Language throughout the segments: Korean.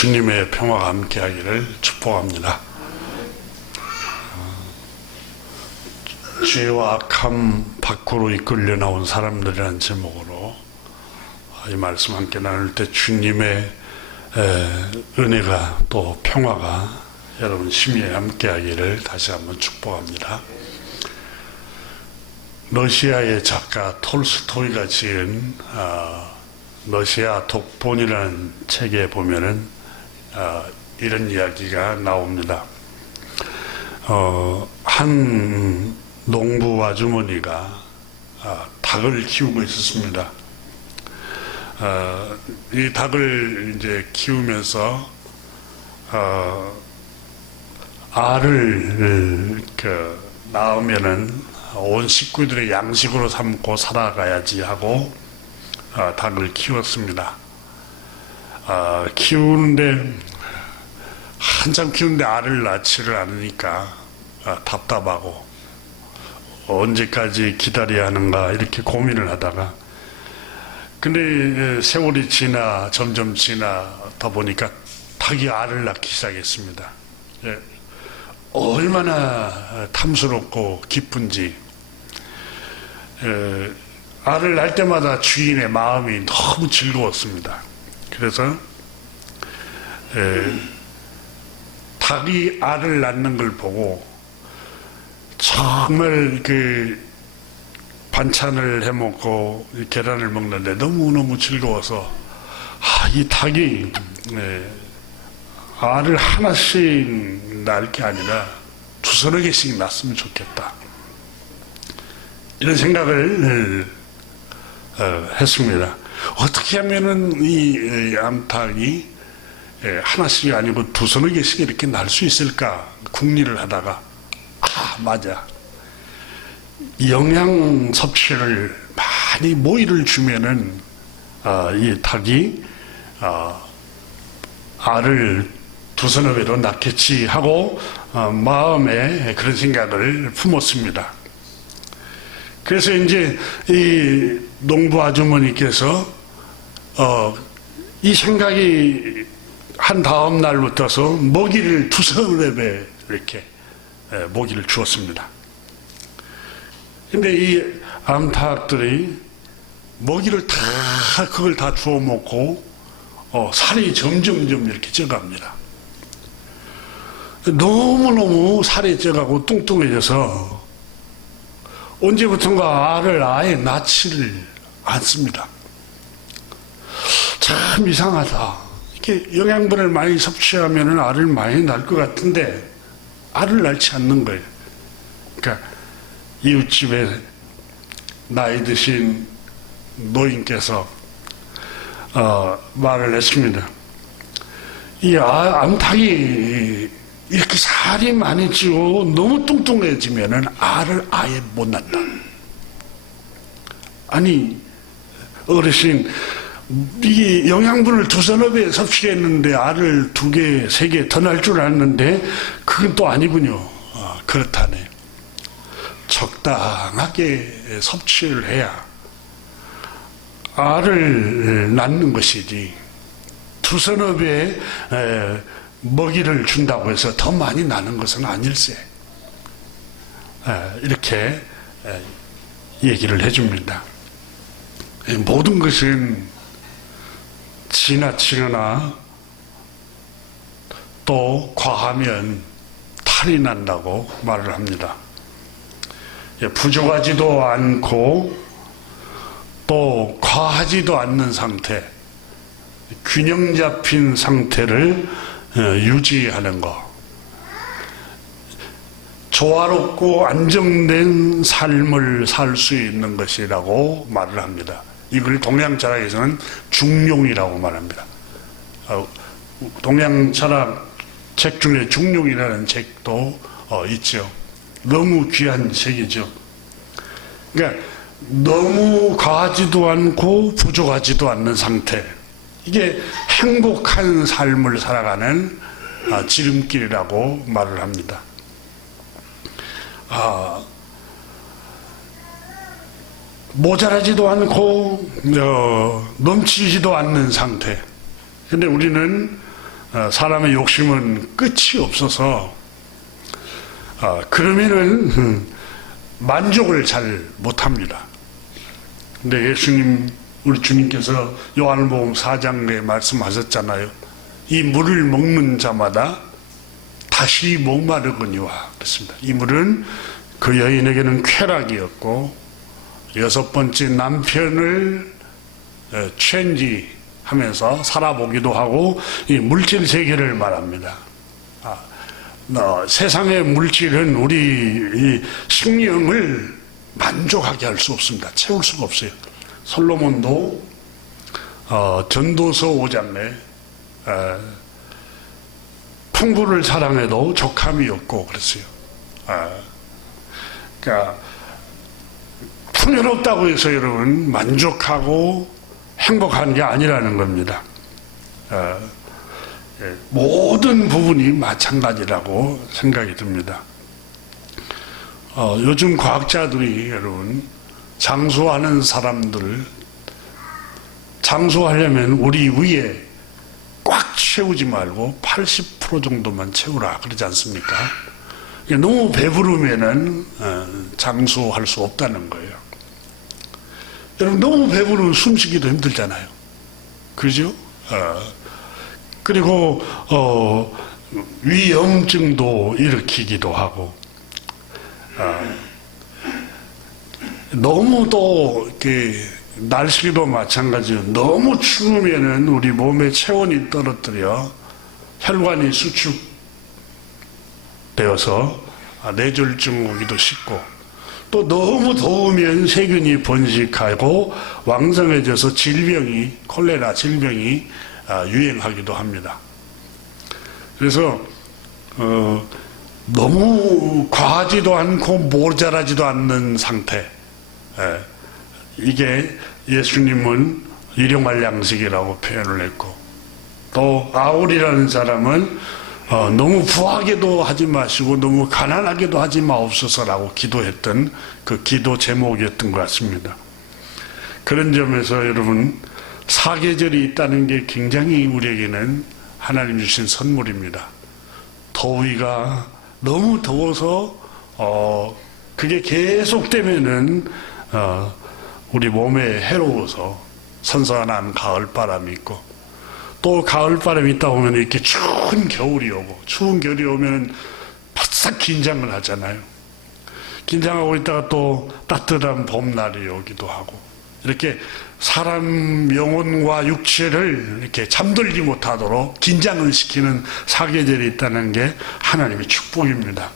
주님의 평화가 함께하기를 축복합니다. 죄와 악함 밖으로 이끌려 나온 사람들이라는 제목으로 이 말씀 함께 나눌 때 주님의 은혜가 또 평화가 여러분 심리에 함께하기를 다시 한번 축복합니다. 러시아의 작가 톨스토이가 지은 러시아 독본이라는 책에 보면은 이런 이야기가 나옵니다. 한 농부 아주머니가 닭을 키우고 있었습니다. 이 닭을 이제 키우면서 알을 낳으면은 온 식구들의 양식으로 삼고 살아가야지 하고 닭을 키웠습니다. 한참 키우는데 알을 낳지를 않으니까 답답하고 언제까지 기다려야 하는가 이렇게 고민을 하다가 근데 세월이 점점 지나다 보니까 닭이 알을 낳기 시작했습니다. 얼마나 탐스럽고 기쁜지 알을 낳을 때마다 주인의 마음이 너무 즐거웠습니다. 그래서 닭이 알을 낳는 걸 보고 정말 반찬을 해먹고 계란을 먹는데 너무너무 즐거워서 이 닭이 알을 하나씩 낳을 게 아니라 두서너 개씩 낳았으면 좋겠다 이런 생각을 했습니다. 어떻게 하면은 이 암탉이 하나씩이 아니고 두서너 개씩 이렇게 낳을 수 있을까 궁리를 하다가 맞아, 영양 섭취를 많이 모이를 주면은 이 닭이 알을 두서너 배로 낳겠지 하고 마음에 그런 생각을 품었습니다. 그래서 이제 이 농부 아주머니께서 이 생각이 한 다음 날부터서 먹이를 두서너 배 이렇게 먹이를 주었습니다. 근데 이 암탉들이 먹이를 그걸 다 주워 먹고 살이 점점점 이렇게 쪄갑니다. 너무너무 살이 쪄가고 뚱뚱해져서 언제부턴가 알을 아예 낳지를 않습니다. 참 이상하다. 이렇게 영양분을 많이 섭취하면 알을 많이 낳을 것 같은데 알을 낳지 않는 거예요. 그러니까 이웃집에 나이 드신 노인께서 말을 했습니다. 이 암탉이 이렇게 살이 많이 찌고 너무 뚱뚱해지면은 알을 아예 못 낳는다. 아니 어르신, 이게 영양분을 두서너 배 섭취했는데 알을 2개, 3개 더 낳을 줄 알았는데 그건 또 아니군요. 그렇다네. 적당하게 섭취를 해야 알을 낳는 것이지 두서너 배의 먹이를 준다고 해서 더 많이 나는 것은 아닐세. 이렇게 얘기를 해줍니다. 모든 것은 지나치거나 또 과하면 탈이 난다고 말을 합니다. 부족하지도 않고 또 과하지도 않는 상태, 균형 잡힌 상태를 유지하는 것, 조화롭고 안정된 삶을 살 수 있는 것이라고 말을 합니다. 이걸 동양철학에서는 중용이라고 말합니다. 동양철학 책 중에 중용이라는 책도 있죠. 너무 귀한 책이죠. 그러니까 너무 과하지도 않고 부족하지도 않는 상태, 이게 행복한 삶을 살아가는 지름길이라고 말을 합니다. 모자라지도 않고 넘치지도 않는 상태. 근데 우리는 사람의 욕심은 끝이 없어서 그러면은 만족을 잘 못합니다. 근데 예수님, 우리 주님께서 요한복음 4장에 말씀하셨잖아요. 이 물을 먹는 자마다 다시 목마르거니와 그랬습니다. 이 물은 그 여인에게는 쾌락이었고 여섯 번째 남편을 체인지하면서 살아보기도 하고 이 물질 세계를 말합니다. 세상의 물질은 우리 이 식량을 만족하게 할 수 없습니다. 채울 수가 없어요. 솔로몬도 전도서 5장에 풍부를 사랑해도 족함이 없고 그랬어요. 그러니까 풍요롭다고 해서 여러분 만족하고 행복한 게 아니라는 겁니다. 모든 부분이 마찬가지라고 생각이 듭니다. 요즘 과학자들이 여러분 장수하는 사람들 장수하려면 우리 위에 꽉 채우지 말고 80% 정도만 채우라 그러지 않습니까? 너무 배부르면은 장수할 수 없다는 거예요. 여러분 너무 배부르면 숨쉬기도 힘들잖아요. 그죠? 그리고 위염증도 일으키기도 하고 너무 또 이렇게 날씨도 마찬가지예요. 너무 추우면은 우리 몸의 체온이 떨어뜨려 혈관이 수축되어서 뇌졸중 오기도 쉽고 또 너무 더우면 세균이 번식하고 왕성해져서 질병이 콜레라 질병이 유행하기도 합니다. 그래서 너무 과하지도 않고 모자라지도 않는 상태 이게 예수님은 일용할 양식이라고 표현을 했고 또 아울이라는 사람은 너무 부하게도 하지 마시고 너무 가난하게도 하지 마옵소서라고 기도했던 그 기도 제목이었던 것 같습니다. 그런 점에서 여러분 사계절이 있다는 게 굉장히 우리에게는 하나님 주신 선물입니다. 더위가 너무 더워서 그게 계속되면은 우리 몸에 해로워서 선선한 가을바람이 있고 또 가을바람이 있다 보면 이렇게 추운 겨울이 오고 추운 겨울이 오면 바싹 긴장을 하잖아요. 긴장하고 있다가 또 따뜻한 봄날이 오기도 하고 이렇게 사람 영혼과 육체를 이렇게 잠들지 못하도록 긴장을 시키는 사계절이 있다는 게 하나님의 축복입니다.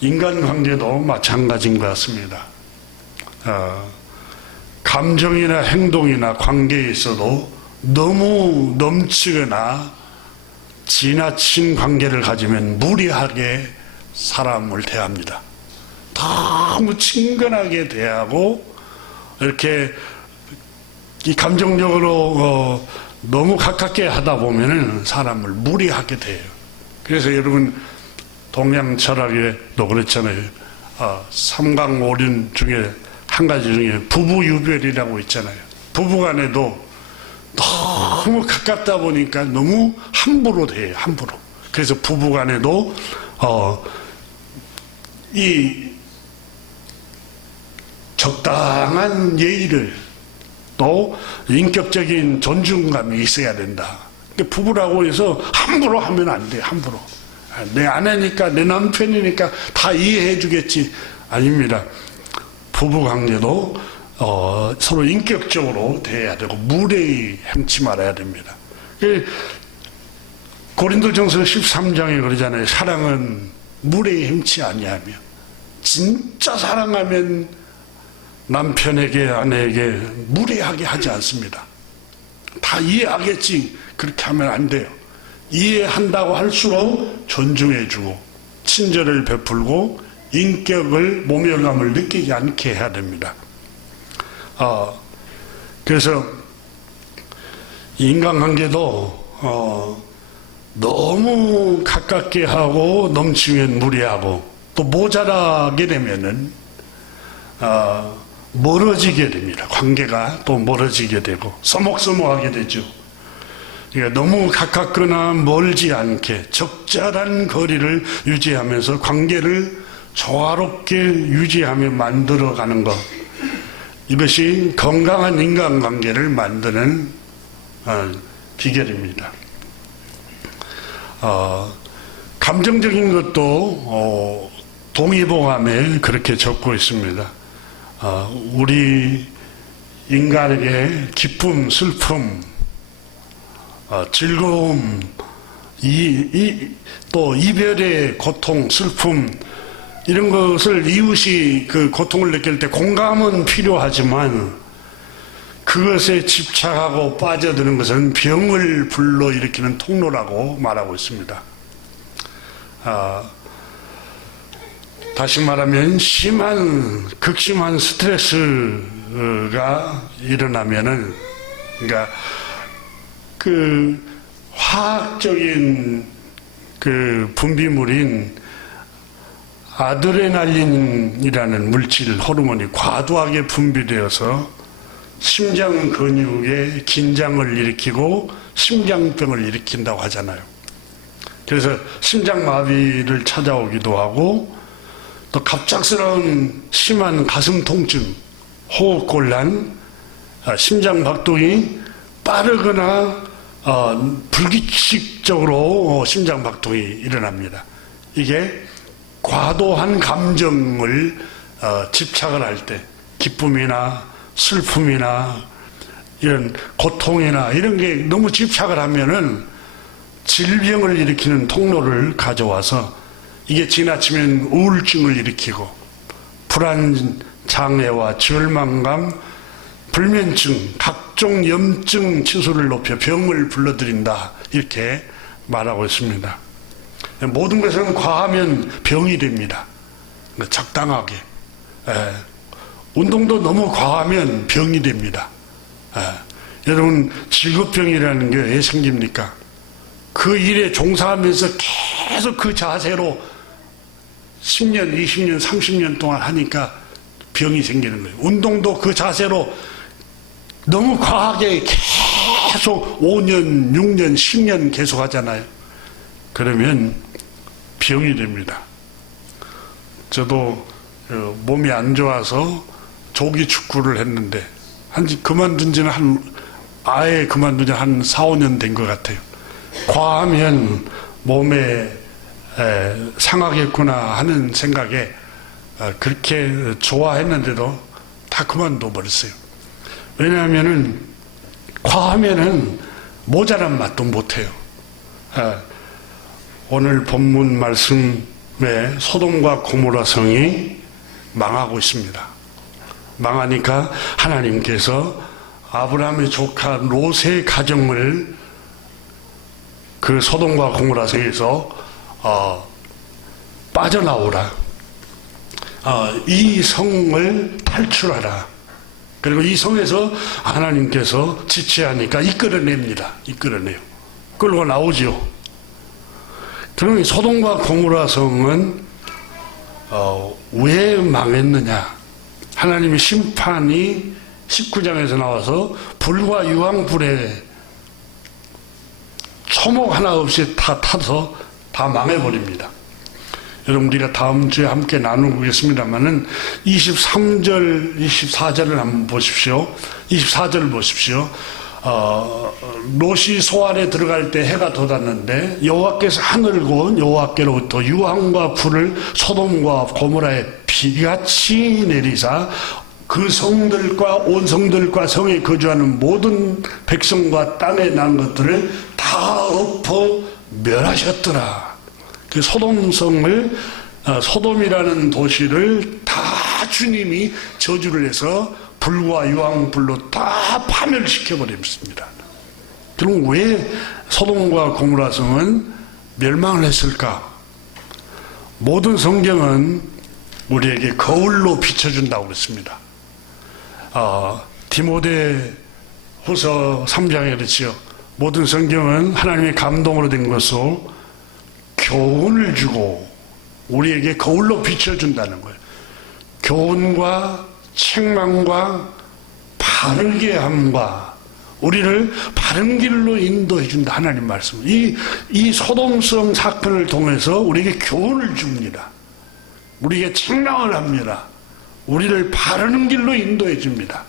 인간관계도 마찬가지인 것 같습니다. 감정이나 행동이나 관계에 있어도 너무 넘치거나 지나친 관계를 가지면 무리하게 사람을 대합니다. 너무 친근하게 대하고 이렇게 이 감정적으로 너무 가깝게 하다 보면은 사람을 무리하게 대해요. 그래서 여러분 동양 철학에도 그렇잖아요. 삼강오륜 중에 한 가지 중에 부부유별이라고 있잖아요. 부부간에도 너무 가깝다 보니까 너무 함부로 대해요. 함부로. 그래서 부부간에도 이 적당한 예의를 또 인격적인 존중감이 있어야 된다. 부부라고 해서 함부로 하면 안 돼. 함부로. 내 아내니까 내 남편이니까 다 이해해 주겠지. 아닙니다. 부부관계도 서로 인격적으로 대해야 되고 무례히 행치 말아야 됩니다. 고린도전서 13장에 그러잖아요. 사랑은 무례히 행치 아니하며 진짜 사랑하면 남편에게 아내에게 무례하게 하지 않습니다. 다 이해하겠지. 그렇게 하면 안 돼요. 이해한다고 할수록 존중해주고 친절을 베풀고 인격을 모멸감을 느끼지 않게 해야 됩니다. 그래서 인간관계도 너무 가깝게 하고 넘치면 무리하고 또 모자라게 되면은 멀어지게 됩니다. 관계가 또 멀어지게 되고 서먹서먹하게 되죠. 그러니까 너무 가깝거나 멀지 않게 적절한 거리를 유지하면서 관계를 조화롭게 유지하며 만들어가는 것, 이것이 건강한 인간관계를 만드는 비결입니다. 감정적인 것도 동의보감에 그렇게 적고 있습니다. 우리 인간에게 기쁨, 슬픔, 즐거움, 또 이별의 고통, 슬픔, 이런 것을 이웃이 그 고통을 느낄 때 공감은 필요하지만 그것에 집착하고 빠져드는 것은 병을 불러일으키는 통로라고 말하고 있습니다. 다시 말하면 극심한 스트레스가 일어나면은, 그러니까 그 화학적인 그 분비물인 아드레날린이라는 물질, 호르몬이 과도하게 분비되어서 심장 근육에 긴장을 일으키고 심장병을 일으킨다고 하잖아요. 그래서 심장마비를 찾아오기도 하고, 또 갑작스러운 심한 가슴 통증, 호흡곤란, 심장박동이 빠르거나 불규칙적으로 심장박동이 일어납니다. 이게 과도한 감정을 집착을 할 때, 기쁨이나 슬픔이나 이런 고통이나 이런 게 너무 집착을 하면은 질병을 일으키는 통로를 가져와서 이게 지나치면 우울증을 일으키고 불안 장애와 절망감, 불면증, 각종 염증 치수를 높여 병을 불러들인다, 이렇게 말하고 있습니다. 모든 것은 과하면 병이 됩니다. 적당하게. 운동도 너무 과하면 병이 됩니다. 여러분, 직업병이라는 게 왜 생깁니까? 그 일에 종사하면서 계속 그 자세로 10년, 20년, 30년 동안 하니까 병이 생기는 거예요. 운동도 그 자세로 너무 과하게 계속 5년, 6년, 10년 계속 하잖아요. 그러면 병이 됩니다. 저도 몸이 안 좋아서 조기 축구를 했는데 그만둔 지는 아예 그만둔 지 한 4, 5년 된 것 같아요. 과하면 몸에 상하겠구나 하는 생각에 그렇게 좋아했는데도 다 그만둬 버렸어요. 왜냐하면은 과하면은 모자란 맛도 못해요. 오늘 본문 말씀에 소돔과 고모라 성이 망하고 있습니다. 망하니까 하나님께서 아브라함의 조카 롯의 가정을 그 소돔과 고모라 성에서 빠져나오라, 이 성을 탈출하라. 그리고 이 성에서 하나님께서 지체하니까 이끌어냅니다. 이끌어내요. 끌고 나오죠. 그러면 소돔과 고모라 성은 왜 망했느냐? 하나님의 심판이 19장에서 나와서 불과 유황불에 초목 하나 없이 다 타서 다 망해버립니다. 여러분, 우리가 다음 주에 함께 나누겠습니다만은 23절, 24절을 한번 보십시오. 24절을 보십시오. 롯이 소안에 들어갈 때 해가 돋았는데 여호와께서 하늘고 여호와께로부터 유황과 불을 소돔과 고모라에 비같이 내리사 그 성들과 온 성들과 성에 거주하는 모든 백성과 땅에 난 것들을 다 엎어 멸하셨더라. 그 소돔성을, 소돔이라는 도시를 다 주님이 저주를 해서 불과 유황불로 다 파멸시켜 버렸습니다. 그럼 왜 소돔과 고모라 성은 멸망을 했을까? 모든 성경은 우리에게 거울로 비춰준다고 그랬습니다. 디모데 후서 3장에 그렇지요. 모든 성경은 하나님의 감동으로 된 것으로 교훈을 주고 우리에게 거울로 비춰준다는 거예요. 교훈과 책망과 바르게 함과 우리를 바른 길로 인도해 준다. 하나님 말씀. 이 소돔성 사건을 통해서 우리에게 교훈을 줍니다. 우리에게 책망을 합니다. 우리를 바르는 길로 인도해 줍니다.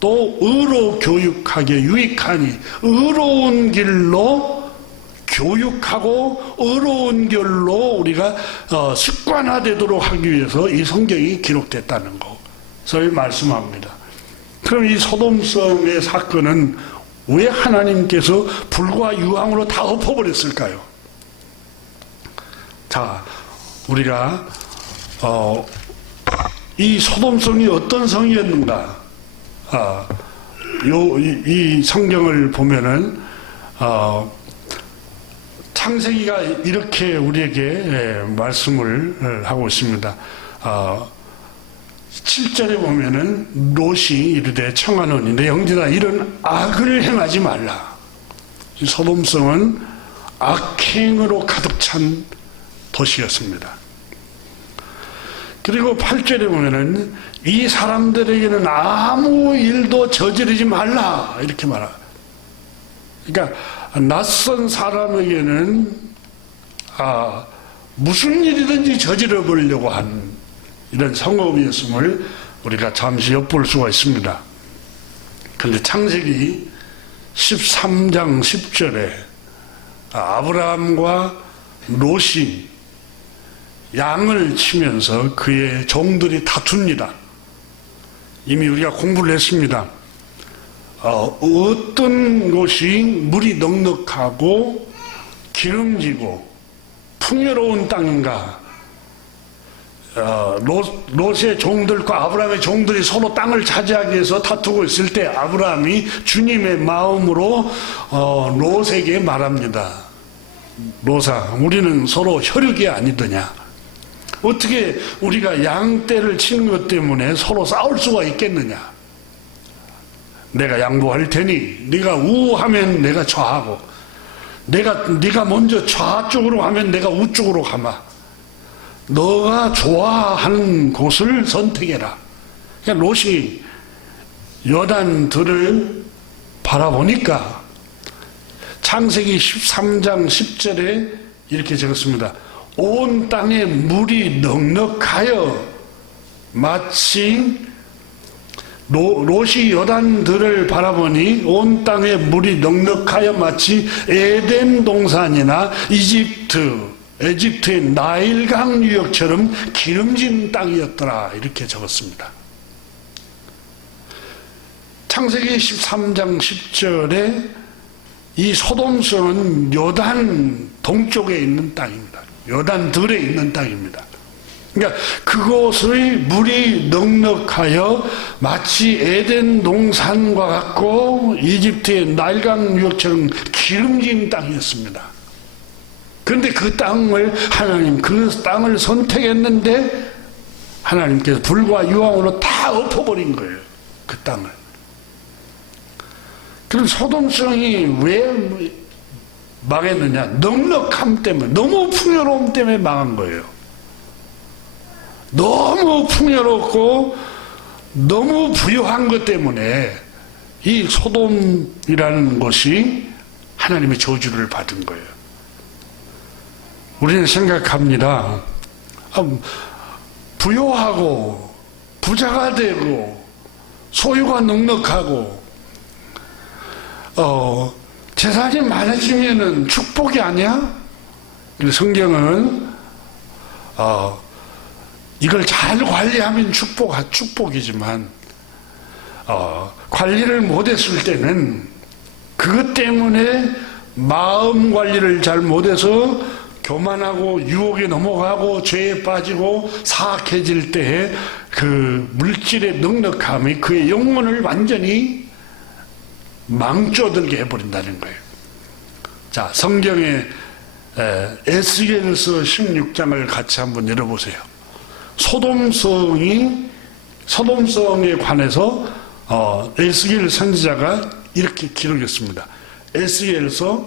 또 의로 교육하게 유익하니 의로운 길로 교육하고 의로운 길로 우리가 습관화되도록 하기 위해서 이 성경이 기록됐다는 것을 말씀합니다. 그럼 이 소돔성의 사건은 왜 하나님께서 불과 유황으로 다 엎어버렸을까요? 자, 우리가 이 소돔성이 어떤 성이었는가? 이 성경을 보면은 창세기가 이렇게 우리에게 말씀을 하고 있습니다. 7절에 보면은 롯이 이르되 청하노니 내 형제들아 이런 악을 행하지 말라. 이 소돔성은 악행으로 가득 찬 도시였습니다. 그리고 8절에 보면은 이 사람들에게는 아무 일도 저지르지 말라 이렇게 말합니다. 그러니까 낯선 사람에게는 무슨 일이든지 저질러 보려고 하는 이런 성업이었음을 우리가 잠시 엿볼 수가 있습니다. 그런데 창세기 13장 10절에 아브라함과 롯이 양을 치면서 그의 종들이 다툽니다. 이미 우리가 공부를 했습니다. 어떤 곳이 물이 넉넉하고 기름지고 풍요로운 땅인가? 롯의 종들과 아브라함의 종들이 서로 땅을 차지하기 위해서 다투고 있을 때 아브라함이 주님의 마음으로 롯에게 말합니다. 롯아, 우리는 서로 혈육이 아니더냐? 어떻게 우리가 양떼를 치는 것 때문에 서로 싸울 수가 있겠느냐? 내가 양보할 테니 네가 우하면 내가 좌하고 네가 먼저 좌쪽으로 가면 내가 우쪽으로 가마. 너가 좋아하는 곳을 선택해라. 그러니까 롯이 여단들을 바라보니까 창세기 13장 10절에 이렇게 적었습니다. 온 땅에 물이 넉넉하여 마치 롯이 여단들을 바라보니 온 땅에 물이 넉넉하여 마치 에덴 동산이나 에집트의 나일강 유역처럼 기름진 땅이었더라 이렇게 적었습니다. 창세기 13장 10절에 이 소돔성은 요단 동쪽에 있는 땅입니다. 요단들에 있는 땅입니다. 그러니까 그곳의 물이 넉넉하여 마치 에덴 동산과 같고 이집트의 나일강 유역처럼 기름진 땅이었습니다. 그런데 그 땅을 그 땅을 선택했는데 하나님께서 불과 유황으로 다 엎어버린 거예요. 그 땅을. 그럼 소돔성이 왜 망했느냐? 넉넉함 때문에, 너무 풍요로움 때문에 망한 거예요. 너무 풍요롭고 너무 부유한 것 때문에 이 소돔이라는 것이 하나님의 저주를 받은 거예요. 우리는 생각합니다. 부유하고 부자가 되고 소유가 넉넉하고 재산이 많아지면은 축복이 아니야? 성경은 이걸 잘 관리하면 축복이지만 관리를 못했을 때는 그것 때문에 마음 관리를 잘 못해서 교만하고 유혹에 넘어가고 죄에 빠지고 사악해질 때에 그 물질의 넉넉함이 그의 영혼을 완전히 망쳐들게 해버린다는 거예요. 자, 성경의 에스겔서 16장을 같이 한번 열어보세요. 소돔성에 관해서 에스겔 선지자가 이렇게 기록했습니다. 에스겔서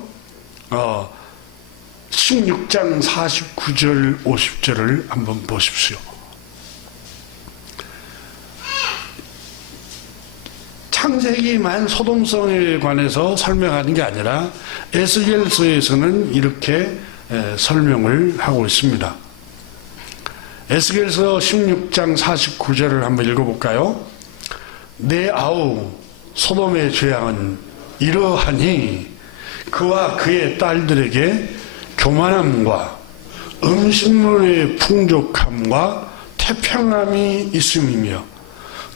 16장 49절 50절을 한번 보십시오. 창세기만 소돔성에 관해서 설명하는 게 아니라 에스겔서에서는 이렇게 설명을 하고 있습니다. 에스겔서 16장 49절을 한번 읽어볼까요? 내 아우 소돔의 죄악은 이러하니 그와 그의 딸들에게 교만함과 음식물의 풍족함과 태평함이 있음이며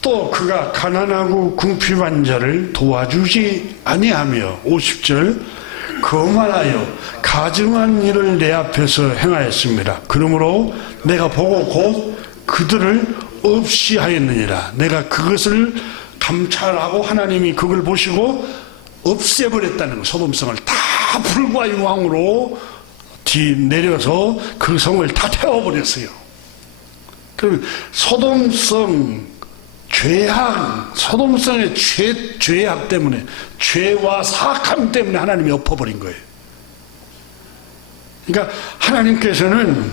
또 그가 가난하고 궁핍한 자를 도와주지 아니하며 50절 거만하여 가증한 일을 내 앞에서 행하였습니다. 그러므로 내가 보고 곧 그들을 없이 하였느니라. 내가 그것을 감찰하고 하나님이 그걸 보시고 없애버렸다는 거. 소돔성을 다 불과 유황으로 내려서 그 성을 다 태워버렸어요. 그 소돔성 죄악, 소돔성의 죄악 때문에, 죄와 사악함 때문에 하나님이 엎어버린 거예요. 그러니까 하나님께서는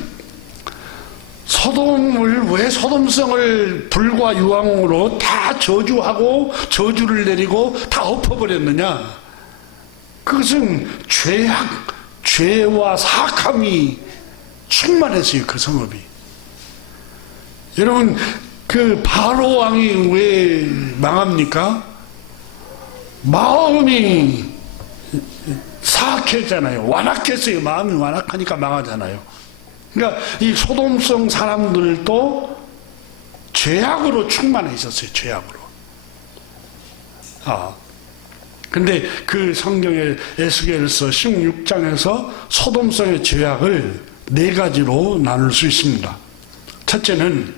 소돔을, 왜 소돔성을 불과 유황으로 다 저주하고 저주를 내리고 다 엎어버렸느냐? 그것은 죄와 사악함이 충만했어요, 그 성읍이. 여러분, 그 바로 왕이 왜 망합니까? 마음이 사악했잖아요. 완악했어요. 마음이 완악하니까 망하잖아요. 그러니까 이 소돔성 사람들도 죄악으로 충만해 있었어요. 죄악으로. 근데 그 성경의 에스겔서 16장에서 소돔성의 죄악을 4가지로 나눌 수 있습니다. 첫째는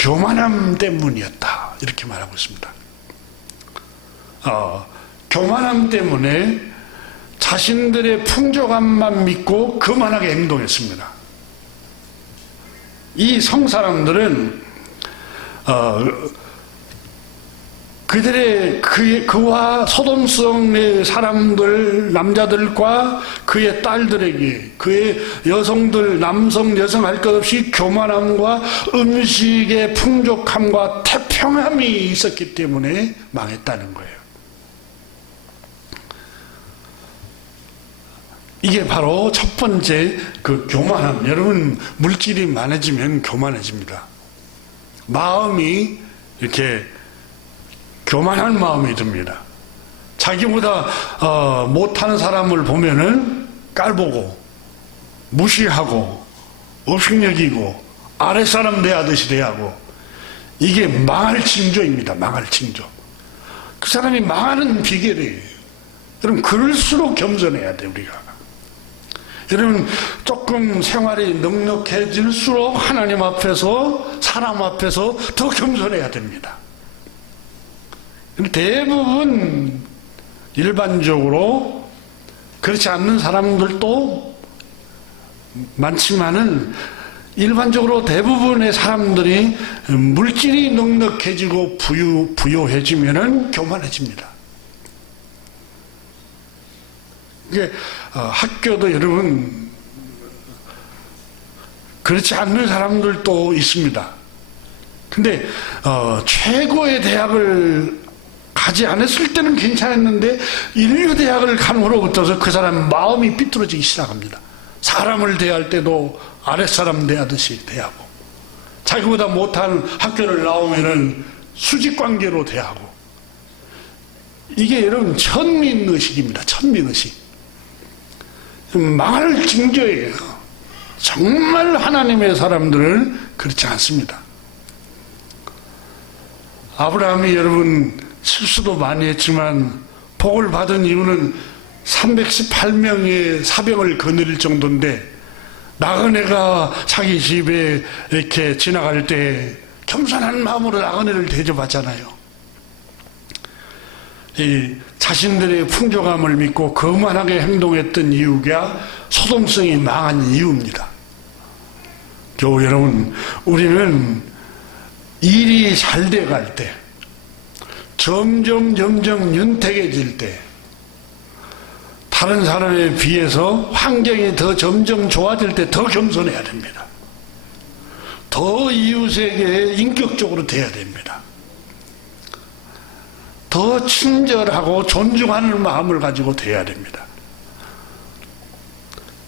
교만함 때문이었다, 이렇게 말하고 있습니다. 교만함 때문에 자신들의 풍족함만 믿고 거만하게 행동했습니다. 이 성사람들은 그와 소돔성의 사람들, 남자들과 그의 딸들에게, 그의 여성들, 남성, 여성 할 것 없이 교만함과 음식의 풍족함과 태평함이 있었기 때문에 망했다는 거예요. 이게 바로 첫 번째 그 교만함. 여러분, 물질이 많아지면 교만해집니다. 마음이 이렇게 교만한 마음이 듭니다. 자기보다 못하는 사람을 보면은 깔보고 무시하고 업신여기고 아랫사람 대하듯이 대하고, 이게 망할 징조입니다. 망할 징조. 그 사람이 망하는 비결이에요. 여러분, 그럴수록 겸손해야 돼, 우리가. 여러분, 조금 생활이 넉넉해질수록 하나님 앞에서, 사람 앞에서 더 겸손해야 됩니다. 대부분 일반적으로 그렇지 않는 사람들도 많지만은, 일반적으로 대부분의 사람들이 물질이 넉넉해지고 부유해지면은 교만해집니다. 이게 학교도 여러분 그렇지 않는 사람들도 있습니다. 근데 최고의 대학을 가지 않았을 때는 괜찮았는데 인류대학을 간 후로부터서 그 사람 마음이 삐뚤어지기 시작합니다. 사람을 대할 때도 아랫사람 대하듯이 대하고, 자기보다 못한 학교를 나오면은 수직관계로 대하고, 이게 여러분 천민의식입니다. 천민의식. 망할 징조예요. 정말 하나님의 사람들은 그렇지 않습니다. 아브라함이 여러분 실수도 많이 했지만 복을 받은 이유는 318명의 사병을 거느릴 정도인데, 나그네가 자기 집에 이렇게 지나갈 때 겸손한 마음으로 나그네를 대접하잖아요. 이 자신들의 풍족함을 믿고 거만하게 행동했던 이유가 소돔성이 망한 이유입니다. 교우 여러분, 우리는 일이 잘 돼갈 때, 점점 윤택해질 때, 다른 사람에 비해서 환경이 더 점점 좋아질 때 더 겸손해야 됩니다. 더 이웃에게 인격적으로 돼야 됩니다. 더 친절하고 존중하는 마음을 가지고 대해야 됩니다.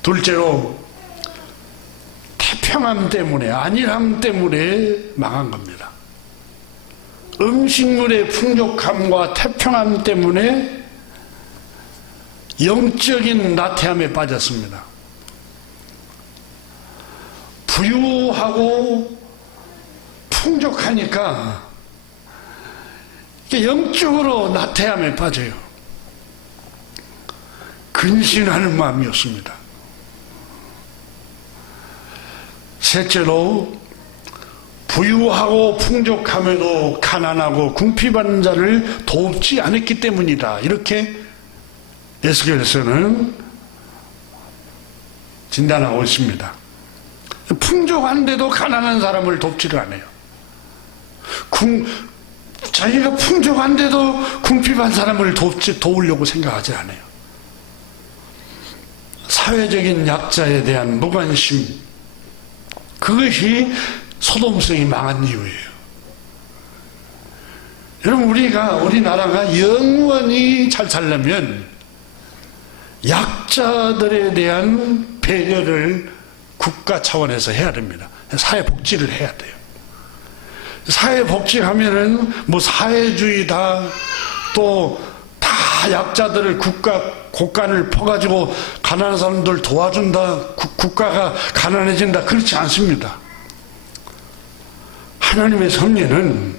둘째로 태평함 때문에, 안일함 때문에 망한 겁니다. 음식물의 풍족함과 태평함 때문에 영적인 나태함에 빠졌습니다. 부유하고 풍족하니까 영적으로 나태함에 빠져요. 근신하는 마음이었습니다. 셋째로 부유하고 풍족함에도 가난하고 궁핍한 자를 돕지 않았기 때문이다. 이렇게 에스겔서는 진단하고 있습니다. 풍족한데도 가난한 사람을 돕지를 않아요. 자기가 풍족한데도 궁핍한 사람을 도우려고 생각하지 않아요. 사회적인 약자에 대한 무관심, 그것이 소돔성이 망한 이유예요. 여러분, 우리나라가 영원히 잘 살려면 약자들에 대한 배려를 국가 차원에서 해야 됩니다. 사회복지를 해야 돼요. 사회복지 하면은 사회주의다, 또 다 약자들을 곳간을 퍼가지고 가난한 사람들 도와준다, 국가가 가난해진다, 그렇지 않습니다. 하나님의 섭리는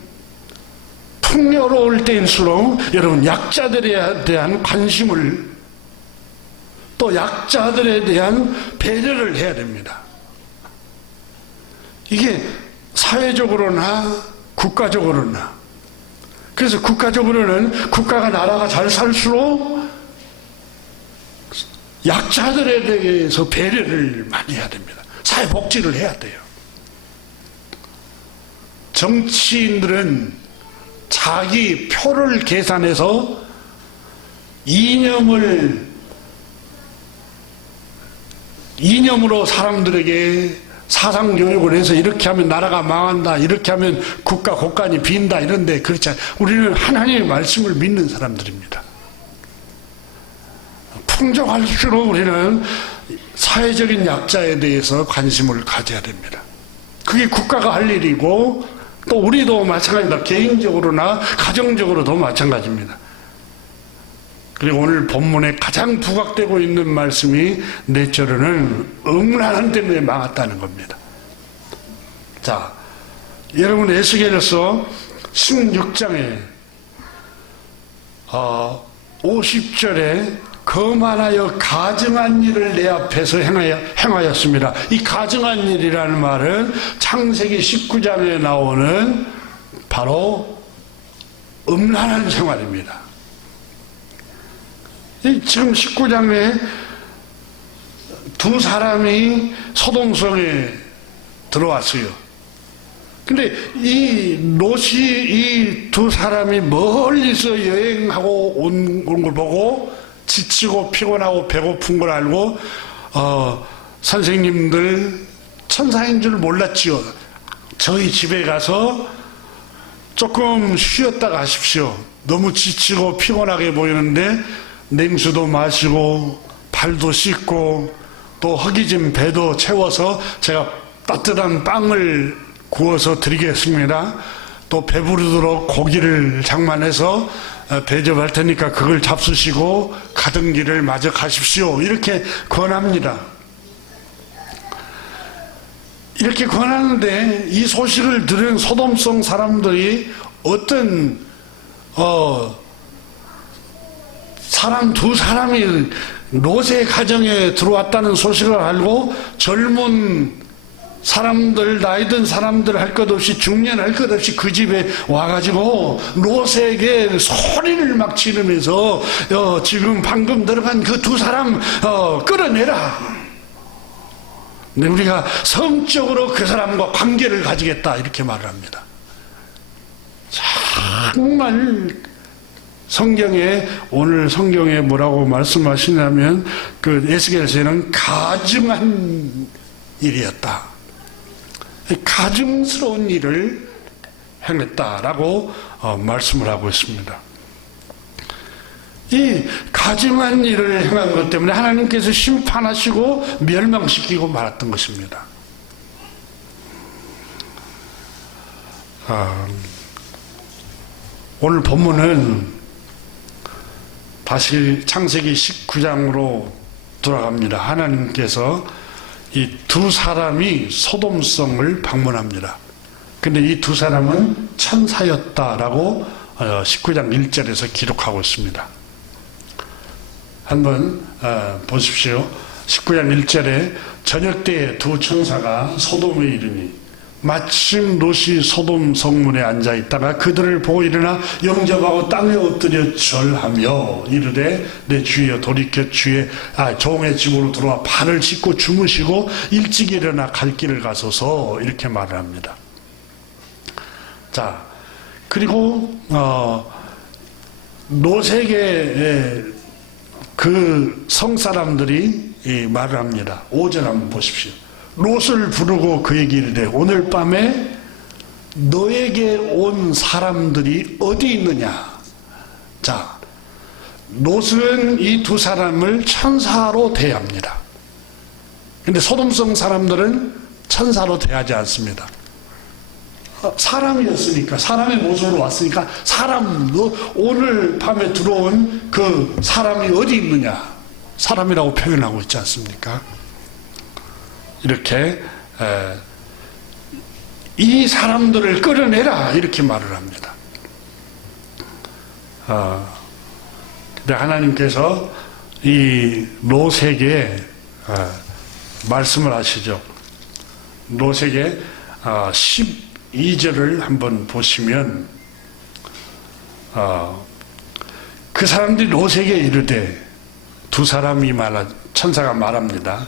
풍요로울 때일수록 여러분 약자들에 대한 관심을, 또 약자들에 대한 배려를 해야 됩니다. 이게 사회적으로나 국가적으로나, 그래서 국가적으로는 국가가, 나라가 잘 살수록 약자들에 대해서 배려를 많이 해야 됩니다. 사회복지를 해야 돼요. 정치인들은 자기 표를 계산해서 이념으로 사람들에게 사상교육을 해서 이렇게 하면 나라가 망한다, 이렇게 하면 국가 곳간이 빈다, 이런데 그렇지 않아요. 우리는 하나님의 말씀을 믿는 사람들입니다. 풍족할수록 우리는 사회적인 약자에 대해서 관심을 가져야 됩니다. 그게 국가가 할 일이고, 또 우리도 마찬가지입니다. 개인적으로나 가정적으로도 마찬가지입니다. 그리고 오늘 본문에 가장 부각되고 있는 말씀이 넷째로는 음란함 때문에 망했다는 겁니다. 자, 여러분 에스겔서 16장에 50절에 거만하여 가증한 일을 내 앞에서 행하였습니다. 이 가증한 일이라는 말은 창세기 19장에 나오는 바로 음란한 생활입니다. 지금 19장에 두 사람이 소돔성에 들어왔어요. 근데 이 롯이 이 두 사람이 멀리서 여행하고 온 걸 보고 지치고 피곤하고 배고픈 걸 알고 선생님들 천사인 줄 몰랐지요. 저희 집에 가서 조금 쉬었다 가십시오. 너무 지치고 피곤하게 보이는데 냉수도 마시고 발도 씻고 또 허기진 배도 채워서 제가 따뜻한 빵을 구워서 드리겠습니다. 또 배부르도록 고기를 장만해서 대접할 테니까 그걸 잡수시고 가던 길을 마저 가십시오. 이렇게 권합니다. 이렇게 권하는데 이 소식을 들은 소돔성 사람들이 어떤 두 사람이 롯의 가정에 들어왔다는 소식을 알고 젊은 사람들, 나이 든 사람들 할 것 없이, 중년 할 것 없이 그 집에 와가지고 롯에게 소리를 막 지르면서 지금 방금 들어간 그 두 사람 끌어내라. 근데 우리가 성적으로 그 사람과 관계를 가지겠다, 이렇게 말을 합니다. 정말 오늘 성경에 뭐라고 말씀하시냐면 그 에스겔서에는 가증한 일이었다, 가증스러운 일을 행했다라고 말씀을 하고 있습니다. 이 가증한 일을 행한 것 때문에 하나님께서 심판하시고 멸망시키고 말았던 것입니다. 오늘 본문은 다시 창세기 19장으로 돌아갑니다. 하나님께서 이 두 사람이 소돔성을 방문합니다. 근데 이 두 사람은 천사였다라고 19장 1절에서 기록하고 있습니다. 한번 보십시오. 19장 1절에 저녁 때에 두 천사가 소돔에 이르니 마침 롯이 소돔 성문에 앉아 있다가 그들을 보고 일어나 영접하고 땅에 엎드려 절하며 이르되 내 주여 돌이켜 종의 집으로 들어와 발을 씻고 주무시고 일찍 일어나 갈 길을 가소서 이렇게 말을 합니다. 자, 그리고 롯에게 그 성사람들이 말을 합니다. 5절 한번 보십시오. 롯을 부르고 그에게 이르되 오늘 밤에 너에게 온 사람들이 어디 있느냐. 자, 롯은 이 두 사람을 천사로 대합니다. 근데 소돔성 사람들은 천사로 대하지 않습니다. 사람이었으니까, 사람의 모습으로 왔으니까 너 오늘 밤에 들어온 그 사람이 어디 있느냐, 사람이라고 표현하고 있지 않습니까? 이렇게 이 사람들을 끌어내라 이렇게 말을 합니다. 근데 하나님께서 이 롯에게 말씀을 하시죠. 롯에게 12절을 한번 보시면 그 사람들이 롯에게 이르되, 두 사람이 천사가 말합니다.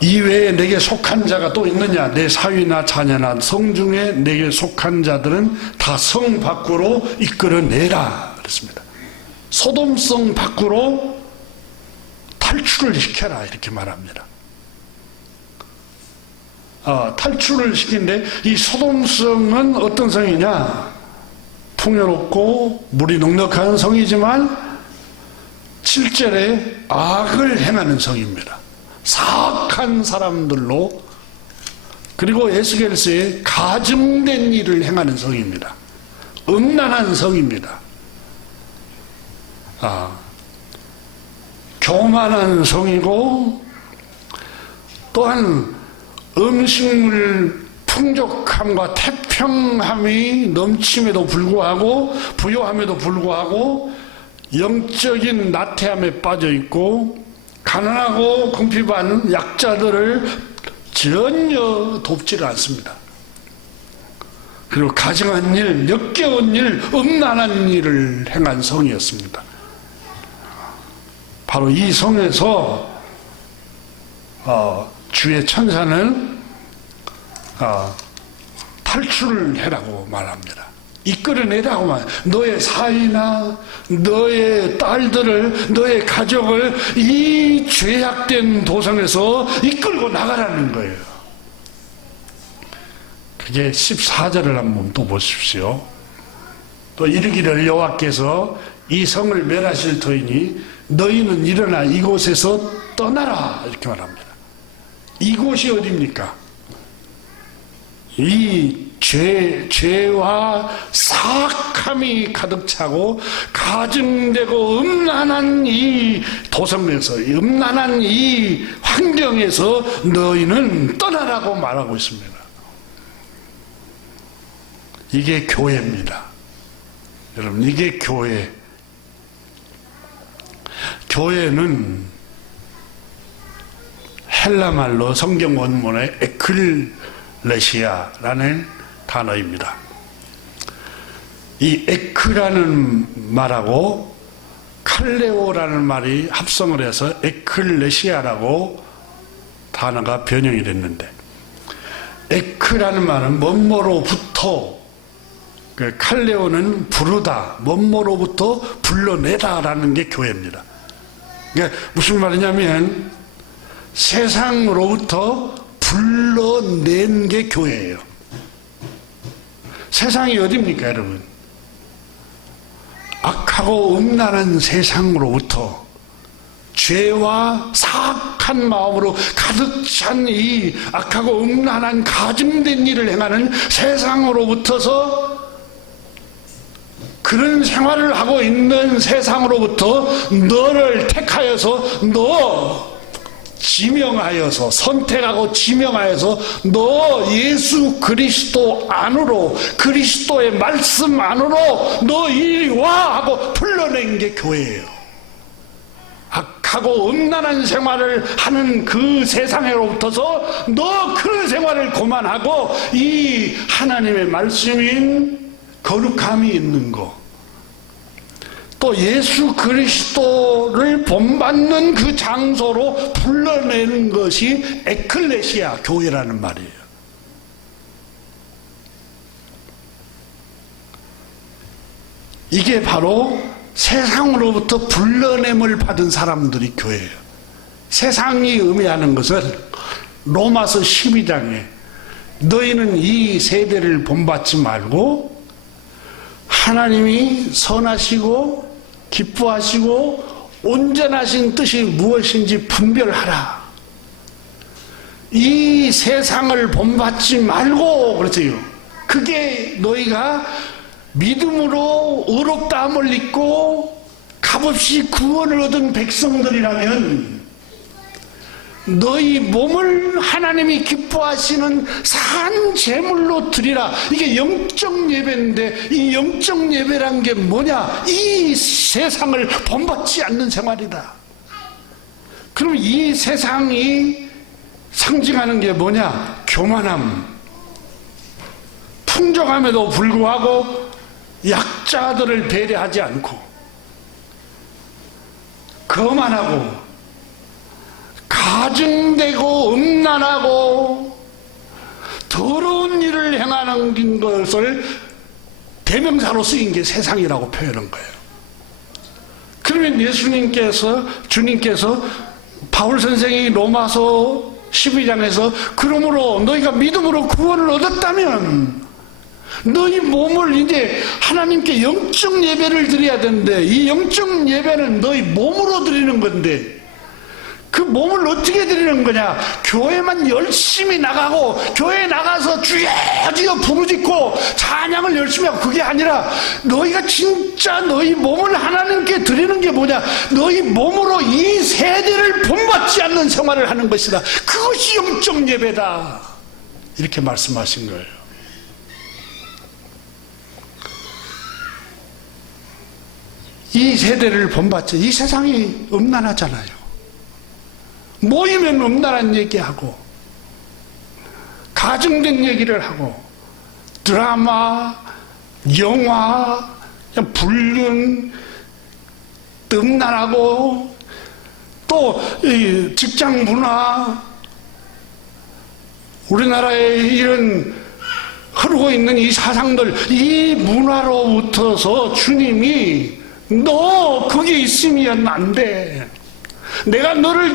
이외에 내게 속한 자가 또 있느냐? 내 사위나 자녀나 성중에 내게 속한 자들은 다 성 밖으로 이끌어내라 그랬습니다. 소돔성 밖으로 탈출을 시켜라 이렇게 말합니다. 탈출을 시키는데 이 소돔성은 어떤 성이냐? 풍요롭고 물이 넉넉한 성이지만 7절에 악을 행하는 성입니다. 사악한 사람들로, 그리고 에스겔서에 가증된 일을 행하는 성입니다. 음란한 성입니다. 교만한 성이고, 또한 음식물 풍족함과 태평함이 넘침에도 불구하고, 부요함에도 불구하고 영적인 나태함에 빠져 있고, 가난하고 궁핍한 약자들을 전혀 돕지를 않습니다. 그리고 가증한 일, 역겨운 일, 음란한 일을 행한 성이었습니다. 바로 이 성에서 주의 천사는 탈출을 해라고 말합니다. 이끌어내라고 말. 너의 사위나 너의 딸들을, 너의 가족을 이 죄악된 도성에서 이끌고 나가라는 거예요. 그게 14절을 한번 또 보십시오. 또 이르기를 여호와께서 이 성을 멸하실 터이니 너희는 일어나 이곳에서 떠나라 이렇게 말합니다. 이곳이 어디입니까? 이 죄와 사악함이 가득 차고 가증되고 음란한 이 도성에서, 음란한 이 환경에서 너희는 떠나라고 말하고 있습니다. 이게 교회입니다. 여러분, 이게 교회. 교회는 헬라말로 성경 원문의 에클레시아라는 단어입니다. 이 에크라는 말하고 칼레오라는 말이 합성을 해서 에클레시아라고 단어가 변형이 됐는데, 에크라는 말은 뭐뭐로부터, 칼레오는 부르다, 뭐뭐로부터 불러내다라는 게 교회입니다. 그러니까 무슨 말이냐면 세상으로부터 불러낸 게 교회예요. 세상이 어디입니까, 여러분? 악하고 음란한 세상으로부터 죄와 사악한 마음으로 가득 찬 이 악하고 음란한 가증된 일을 행하는 세상으로부터서, 그런 생활을 하고 있는 세상으로부터 너를 택하여서, 너 지명하여서, 선택하고 지명하여서 너 예수 그리스도 안으로, 그리스도의 말씀 안으로 너 이리 와 하고 불러낸 게 교회예요. 악하고 음란한 생활을 하는 그 세상으로부터서 너 그 생활을 그만하고 이 하나님의 말씀인 거룩함이 있는 거, 또 예수 그리스도를 본받는 그 장소로 불러내는 것이 에클레시아, 교회라는 말이에요. 이게 바로 세상으로부터 불러냄을 받은 사람들이 교회예요. 세상이 의미하는 것은 로마서 12장에 너희는 이 세대를 본받지 말고 하나님이 선하시고 기뻐하시고 온전하신 뜻이 무엇인지 분별하라. 이 세상을 본받지 말고 그랬어요. 그게 너희가 믿음으로 의롭다함을 입고 값없이 구원을 얻은 백성들이라면 너희 몸을 하나님이 기뻐하시는 산 제물로 드리라. 이게 영적 예배인데, 이 영적 예배란 게 뭐냐? 이 세상을 본받지 않는 생활이다. 그럼 이 세상이 상징하는 게 뭐냐? 교만함, 풍족함에도 불구하고 약자들을 배려하지 않고, 거만하고 가증되고 음란하고 더러운 일을 행하는 것을 대명사로 쓰인 게 세상이라고 표현한 거예요. 그러면 주님께서 바울 선생이 로마서 12장에서 그러므로 너희가 믿음으로 구원을 얻었다면 너희 몸을 이제 하나님께 영적 예배를 드려야 되는데, 이 영적 예배는 너희 몸으로 드리는 건데, 그 몸을 어떻게 드리는 거냐? 교회만 열심히 나가고, 교회에 나가서 주여 주여 부르짖고 찬양을 열심히 하고, 그게 아니라 너희가 진짜 너희 몸을 하나님께 드리는 게 뭐냐? 너희 몸으로 이 세대를 본받지 않는 생활을 하는 것이다. 그것이 영적 예배다. 이렇게 말씀하신 거예요. 이 세대를 본받지, 이 세상이 음란하잖아요. 모이면 음란한 얘기하고 가증된 얘기를 하고 드라마, 영화, 그냥 불륜, 음란하고 또 직장 문화, 우리나라에 이런 흐르고 있는 이 사상들, 이 문화로부터서 주님이 너 거기 있으면 안 돼. 내가 너를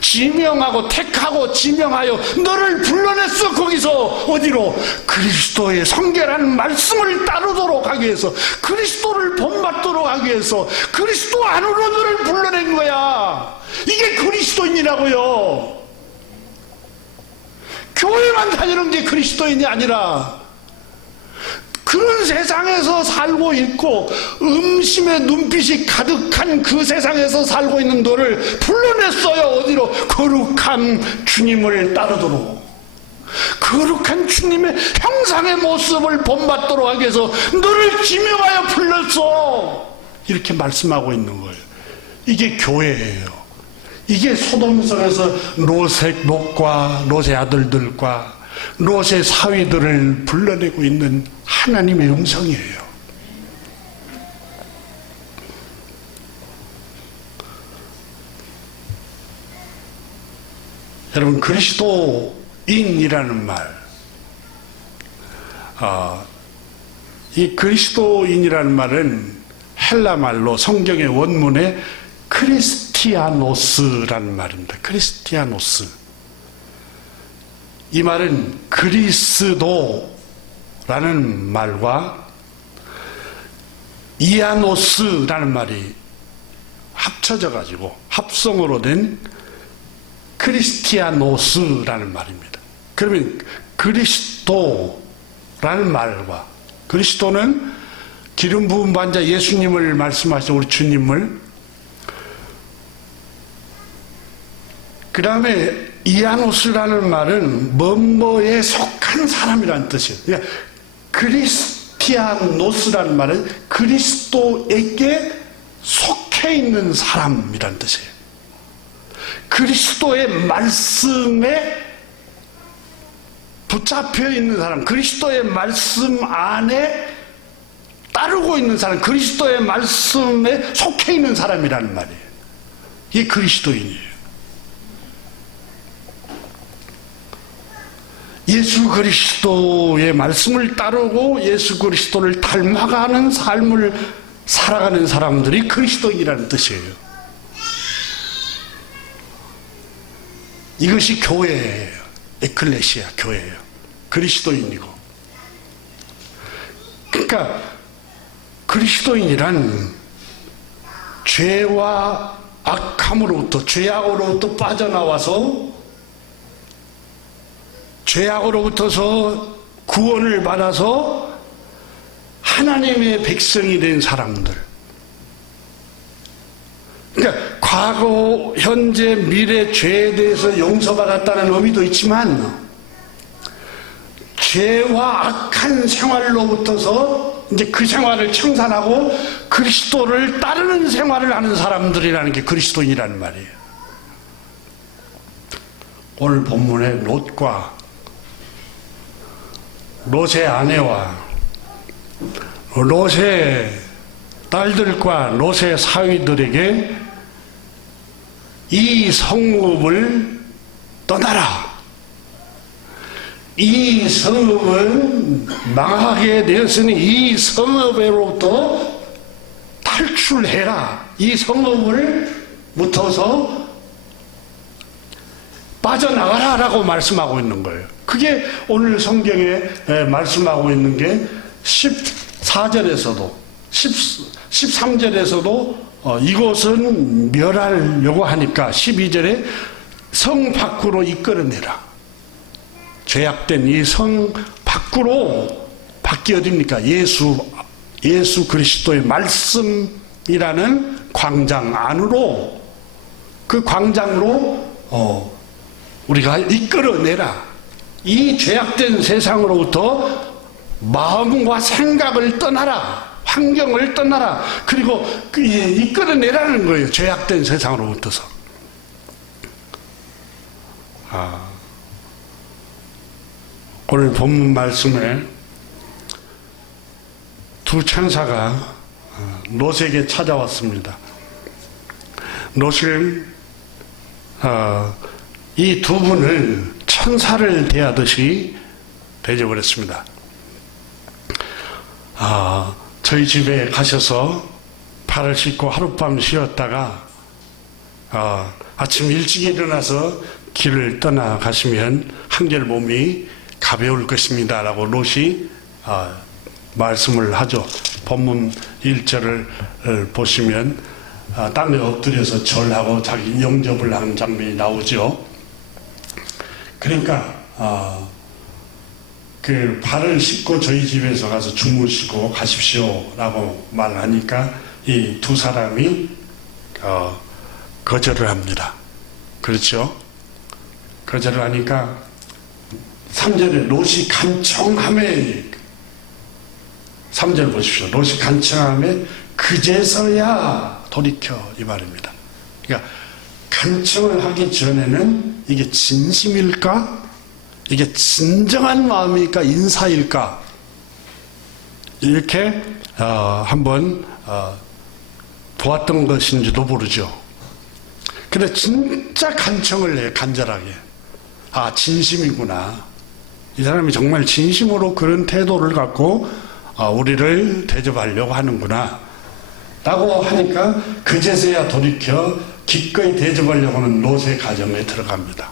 지명하고 택하고 지명하여 너를 불러냈어. 거기서 어디로? 그리스도의 성결한 말씀을 따르도록 하기 위해서, 그리스도를 본받도록 하기 위해서 그리스도 안으로 너를 불러낸 거야. 이게 그리스도인이라고요. 교회만 다니는 게 그리스도인이 아니라 그런 세상에서 살고 있고 음심의 눈빛이 가득한 그 세상에서 살고 있는 너를 불러냈어요. 어디로? 거룩한 주님을 따르도록, 거룩한 주님의 형상의 모습을 본받도록 하기 위해서 너를 지명하여 불렀어. 이렇게 말씀하고 있는 거예요. 이게 교회예요. 이게 소돔성에서 롯의 아들들과 롯의 사위들을 불러내고 있는 하나님의 음성이에요. 여러분, 그리스도인이라는 말, 이 그리스도인이라는 말은 헬라 말로 성경의 원문에 크리스티아노스라는 말입니다. 크리스티아노스. 이 말은 그리스도라는 말과 이아노스라는 말이 합쳐져 가지고 합성어로 된 크리스티아노스라는 말입니다. 그러면 그리스도라는 말과, 그리스도는 기름 부은 반자 예수님을 말씀하시죠. 우리 주님을. 그 다음에 이아노스라는 말은 뭐뭐에 속한 사람이라는 뜻이에요. 그러니까 크리스티아노스라는 말은 그리스도에게 속해 있는 사람이라는 뜻이에요. 그리스도의 말씀에 붙잡혀 있는 사람, 그리스도의 말씀 안에 따르고 있는 사람, 그리스도의 말씀에 속해 있는 사람이라는 말이에요. 이게 그리스도인이에요. 예수 그리스도의 말씀을 따르고 예수 그리스도를 닮아가는 삶을 살아가는 사람들이 그리스도인이라는 뜻이에요. 이것이 교회예요. 에클레시아 교회예요. 그리스도인이고. 그러니까 그리스도인이란 죄와 악함으로부터, 죄악으로부터 빠져나와서 죄악으로부터서 구원을 받아서 하나님의 백성이 된 사람들. 그러니까 과거, 현재, 미래 죄에 대해서 용서받았다는 의미도 있지만 죄와 악한 생활로부터서 이제 그 생활을 청산하고 그리스도를 따르는 생활을 하는 사람들이라는 게 그리스도인이라는 말이에요. 오늘 본문의 롯의 아내와 롯의 딸들과 롯의 사위들에게 이 성읍을 떠나라. 이 성읍은 망하게 되었으니 이 성읍으로부터 탈출해라. 이 성읍을 붙어서 빠져나가라 라고 말씀하고 있는 거예요. 그게 오늘 성경에 말씀하고 있는 게 14절에서도 13절에서도 이곳은 멸하려고 하니까 12절에 성 밖으로 이끌어내라. 죄악된 이 성 밖으로, 밖이 어딥니까? 예수 그리스도의 말씀이라는 광장 안으로, 그 광장으로 우리가 이끌어내라. 이 죄악된 세상으로부터 마음과 생각을 떠나라. 환경을 떠나라. 그리고 이끌어내라는 거예요. 죄악된 세상으로부터서. 오늘 본문 말씀에 두 천사가 롯에게 찾아왔습니다. 롯을 이 두 분을 천사를 대하듯이 대접을 했습니다. 저희 집에 가셔서 발을 씻고 하룻밤 쉬었다가 아침 일찍 일어나서 길을 떠나가시면 한결 몸이 가벼울 것입니다 라고 롯이 말씀을 하죠. 본문 1절을 보시면 땅에 엎드려서 절하고 자기 영접을 하는 장면이 나오죠. 그러니까 그 발을 씻고 저희 집에서 가서 주무시고 가십시오 라고 말을 하니까 이 두 사람이 거절을 합니다. 그렇죠? 거절을 하니까 3절에 롯이 간청하매, 3절 보십시오. 롯이 간청하매 그제서야 돌이켜, 이 말입니다. 그러니까 간청을 하기 전에는 이게 진심일까? 이게 진정한 마음일까? 인사일까? 이렇게 한번 보았던 것인지도 모르죠. 근데 진짜 간청을 해요. 간절하게. 진심이구나. 이 사람이 정말 진심으로 그런 태도를 갖고 우리를 대접하려고 하는구나 라고 하니까 그제서야 돌이켜 기꺼이 대접하려고 하는 롯의 가정에 들어갑니다.